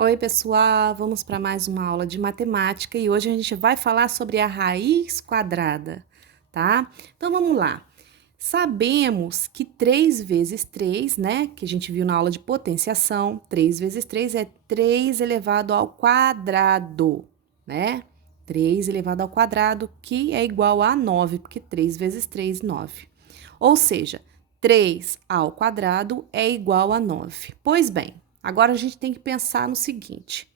Oi, pessoal! Vamos para mais uma aula de matemática e hoje a gente vai falar sobre a raiz quadrada, tá? Então vamos lá. Sabemos que 3 vezes 3, né, que a gente viu na aula de potenciação, 3 vezes 3 é 3 elevado ao quadrado, né? 3 elevado ao quadrado, que é igual a 9, porque 3 vezes 3, 9. Ou seja, 3 ao quadrado é igual a 9. Pois bem, agora a gente tem que pensar no seguinte: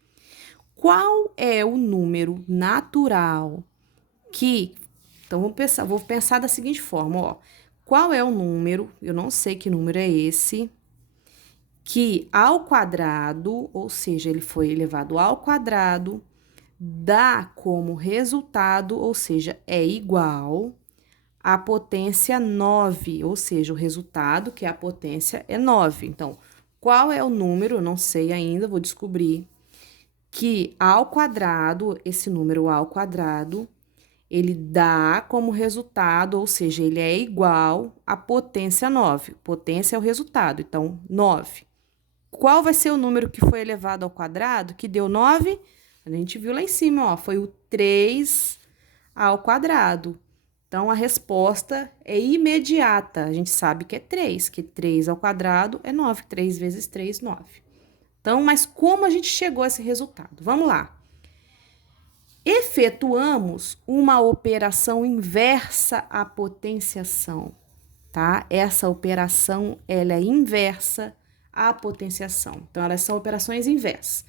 qual é o número natural que. Então, vou pensar da seguinte forma, ó. Qual é o número, eu não sei que número é esse, que ao quadrado, ou seja, ele foi elevado ao quadrado, dá como resultado, ou seja, é igual a potência 9, ou seja, o resultado, que é a potência, é 9. Então, qual é o número? Eu não sei ainda, vou descobrir. Que ao quadrado, esse número ao quadrado, ele dá como resultado, ou seja, ele é igual à potência 9. Potência é o resultado, então, 9. Qual vai ser o número que foi elevado ao quadrado, que deu 9? A gente viu lá em cima, ó, foi o 3 ao quadrado. Então, a resposta é imediata. A gente sabe que é 3, que 3 ao quadrado é 9. 3 vezes 3, 9. Então, mas como a gente chegou a esse resultado? Vamos lá. Efetuamos uma operação inversa à potenciação, tá? Essa operação, ela é inversa à potenciação. Então, elas são operações inversas.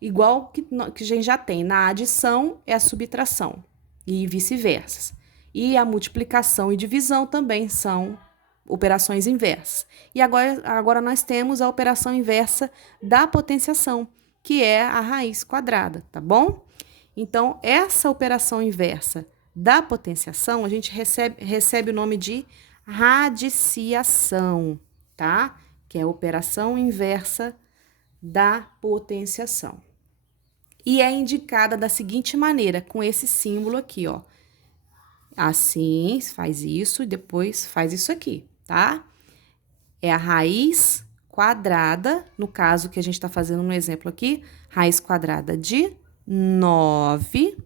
Igual que a gente já tem na adição é a subtração e vice-versa. E a multiplicação e divisão também são operações inversas. E agora nós temos a operação inversa da potenciação, que é a raiz quadrada, tá bom? Então, essa operação inversa da potenciação, a gente recebe o nome de radiciação, tá? Que é a operação inversa da potenciação. E é indicada da seguinte maneira, com esse símbolo aqui, ó. Assim, faz isso e depois faz isso aqui, tá? É a raiz quadrada, no caso que a gente está fazendo no exemplo aqui, raiz quadrada de 9,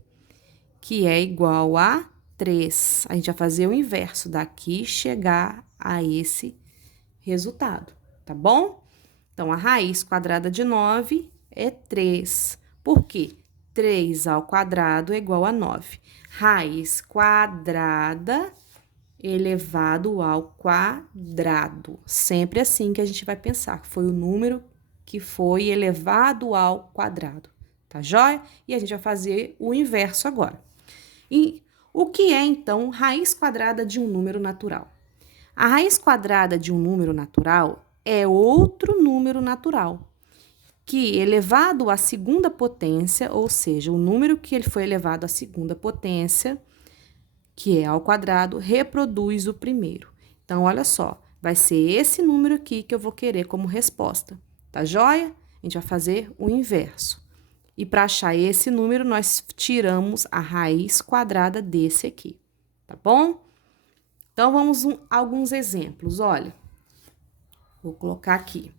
que é igual a 3. A gente vai fazer o inverso daqui, chegar a esse resultado, tá bom? Então, a raiz quadrada de 9 é 3. Por quê? 3 ao quadrado é igual a 9. Raiz quadrada elevado ao quadrado. Sempre assim que a gente vai pensar, foi o número que foi elevado ao quadrado, tá joia? E a gente vai fazer o inverso agora. E o que é, então, raiz quadrada de um número natural? A raiz quadrada de um número natural é outro número natural, que elevado à segunda potência, ou seja, o número que ele foi elevado à segunda potência, que é ao quadrado, reproduz o primeiro. Então, olha só, vai ser esse número aqui que eu vou querer como resposta, tá joia? A gente vai fazer o inverso. E para achar esse número, nós tiramos a raiz quadrada desse aqui, tá bom? Então, vamos a alguns exemplos, olha. Vou colocar aqui.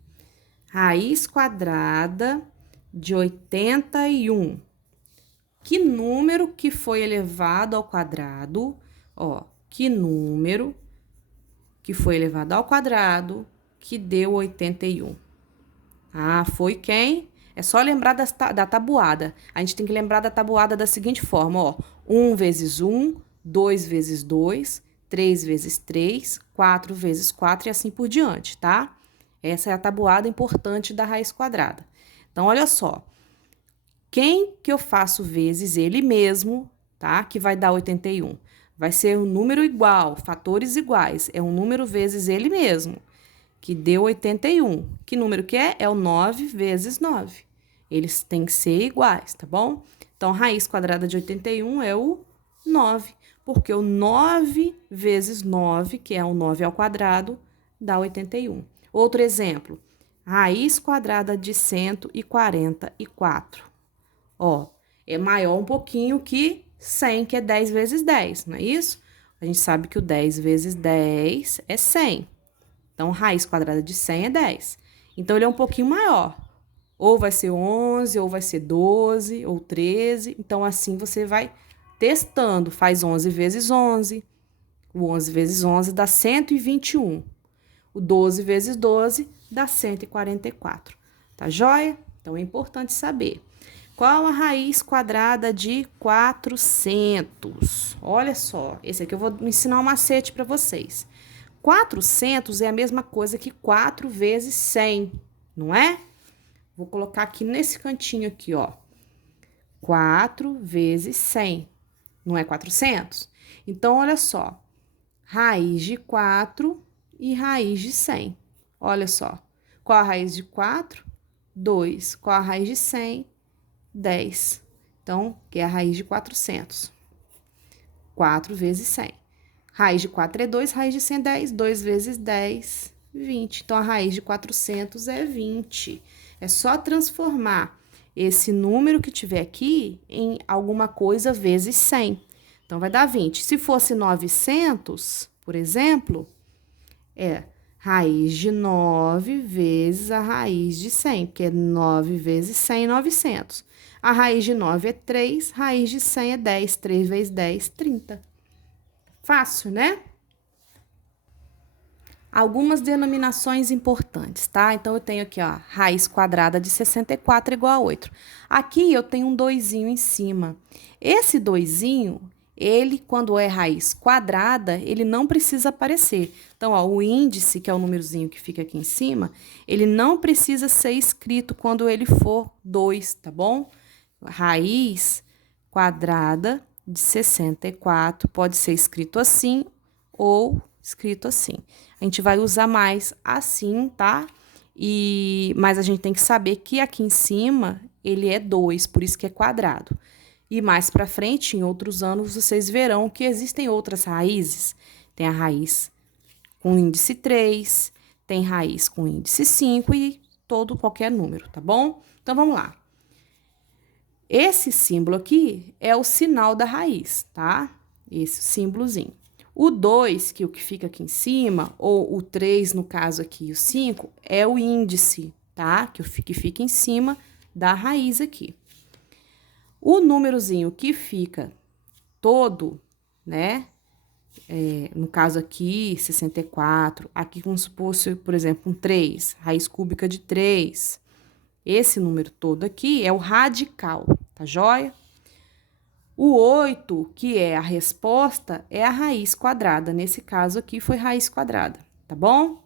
Raiz quadrada de 81. Que número que foi elevado ao quadrado? Ó, que número que foi elevado ao quadrado que deu 81? Ah, foi quem? É só lembrar da tabuada. A gente tem que lembrar da tabuada da seguinte forma, ó. 1 vezes 1, 2 vezes 2, 3 vezes 3, 4 vezes 4 e assim por diante, tá? Essa é a tabuada importante da raiz quadrada. Então, olha só. Quem que eu faço vezes ele mesmo, tá? Que vai dar 81. Vai ser um número igual, fatores iguais. É um número vezes ele mesmo, que deu 81. Que número que é? É o 9 vezes 9. Eles têm que ser iguais, tá bom? Então, raiz quadrada de 81 é o 9, porque o 9 vezes 9, que é o 9 ao quadrado, dá 81. Outro exemplo, raiz quadrada de 144. Ó, é maior um pouquinho que 100, que é 10 vezes 10, não é isso? A gente sabe que o 10 vezes 10 é 100. Então, raiz quadrada de 100 é 10. Então, ele é um pouquinho maior. Ou vai ser 11, ou vai ser 12, ou 13. Então, assim, você vai testando. Faz 11 vezes 11. O 11 vezes 11 dá 121. O 12 vezes 12 dá 144. Tá joia? Então, é importante saber. Qual a raiz quadrada de 400? Olha só, esse aqui eu vou ensinar um macete para vocês. 400 é a mesma coisa que 4 vezes 100, não é? Vou colocar aqui nesse cantinho aqui, ó. 4 vezes 100, não é 400? Então, olha só, raiz de 4 e raiz de 100. Olha só, qual a raiz de 4? 2. Qual a raiz de 100? 10. Então, que é a raiz de 400. 4 vezes 100. Raiz de 4 é 2, raiz de 100 é 10. 2 vezes 10, 20. Então, a raiz de 400 é 20. É só transformar esse número que tiver aqui em alguma coisa vezes 100. Então, vai dar 20. Se fosse 900, por exemplo, é raiz de 9 vezes a raiz de 100, que é 9 vezes 100, 900. A raiz de 9 é 3, raiz de 100 é 10. 3 vezes 10, 30. Fácil, né? Algumas denominações importantes, tá? Então, eu tenho aqui, ó, raiz quadrada de 64 igual a 8. Aqui, eu tenho um 2 em cima. Esse 2, ele, quando é raiz quadrada, ele não precisa aparecer. Então, ó, o índice, que é o númerozinho que fica aqui em cima, ele não precisa ser escrito quando ele for 2, tá bom? Raiz quadrada de 64 pode ser escrito assim ou escrito assim. A gente vai usar mais assim, tá? Mas a gente tem que saber que aqui em cima ele é 2, por isso que é quadrado. E mais para frente, em outros anos, vocês verão que existem outras raízes. Tem a raiz com índice 3, tem raiz com índice 5 e qualquer número, tá bom? Então, vamos lá. Esse símbolo aqui é o sinal da raiz, tá? Esse símbolozinho. O 2, que é o que fica aqui em cima, ou o 3, no caso aqui, o 5, é o índice, tá? Que fica em cima da raiz aqui. O númerozinho que fica todo, né? No caso aqui, 64. Aqui, como se fosse, por exemplo, um 3, raiz cúbica de 3. Esse número todo aqui é o radical, tá joia? O 8, que é a resposta, é a raiz quadrada. Nesse caso aqui, foi raiz quadrada, tá bom?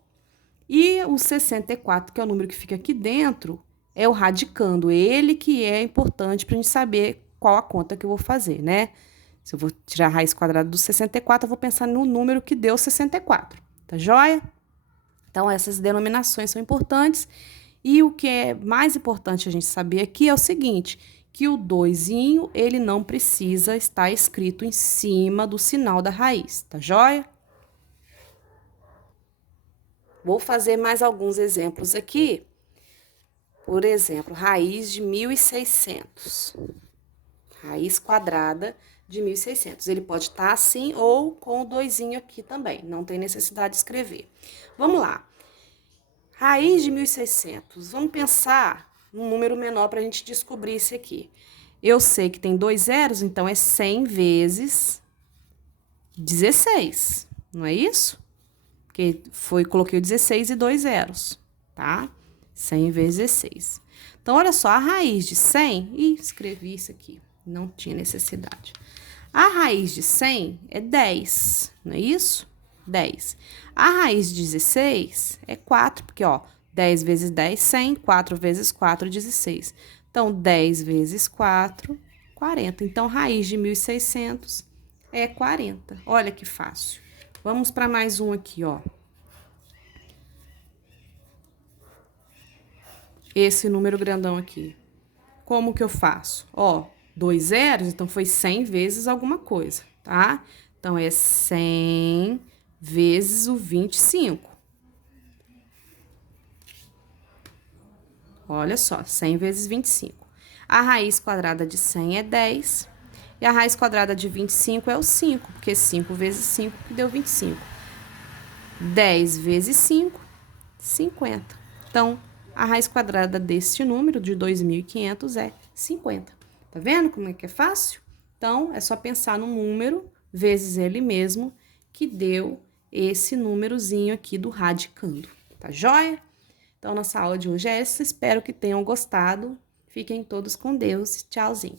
E o 64, que é o número que fica aqui dentro, é o radicando. Ele que é importante pra gente saber qual a conta que eu vou fazer, né? Se eu vou tirar a raiz quadrada do 64, eu vou pensar no número que deu 64, tá joia? Então, essas denominações são importantes. E o que é mais importante a gente saber aqui é o seguinte, que o 2, ele não precisa estar escrito em cima do sinal da raiz, tá joia? Vou fazer mais alguns exemplos aqui. Por exemplo, raiz de 1.600. Raiz quadrada de 1.600. Ele pode estar assim ou com o 2 aqui também. Não tem necessidade de escrever. Vamos lá. Raiz de 1.600. Vamos pensar num número menor para a gente descobrir isso aqui. Eu sei que tem 2 zeros, então é 100 vezes 16. Não é isso? Porque coloquei o 16 e 2 zeros, tá? 100 vezes 16. Então, olha só, a raiz de 100, e escrevi isso aqui, não tinha necessidade. A raiz de 100 é 10, não é isso? 10. A raiz de 16 é 4, porque, ó, 10 vezes 10, 100, 4 vezes 4, 16. Então, 10 vezes 4, 40. Então, raiz de 1.600 é 40. Olha que fácil. Vamos para mais um aqui, ó. Esse número grandão aqui. Como que eu faço? Ó, 2 zeros, então foi 100 vezes alguma coisa, tá? Então, é 100 vezes o 25. Olha só, 100 vezes 25. A raiz quadrada de 100 é 10. E a raiz quadrada de 25 é o 5, porque 5 vezes 5 que deu 25. 10 vezes 5, 50. Então, a raiz quadrada deste número, de 2.500, é 50. Tá vendo como é que é fácil? Então, é só pensar no número vezes ele mesmo, que deu esse númerozinho aqui do radicando, tá joia? Então, nossa aula de hoje é essa, espero que tenham gostado. Fiquem todos com Deus, tchauzinho.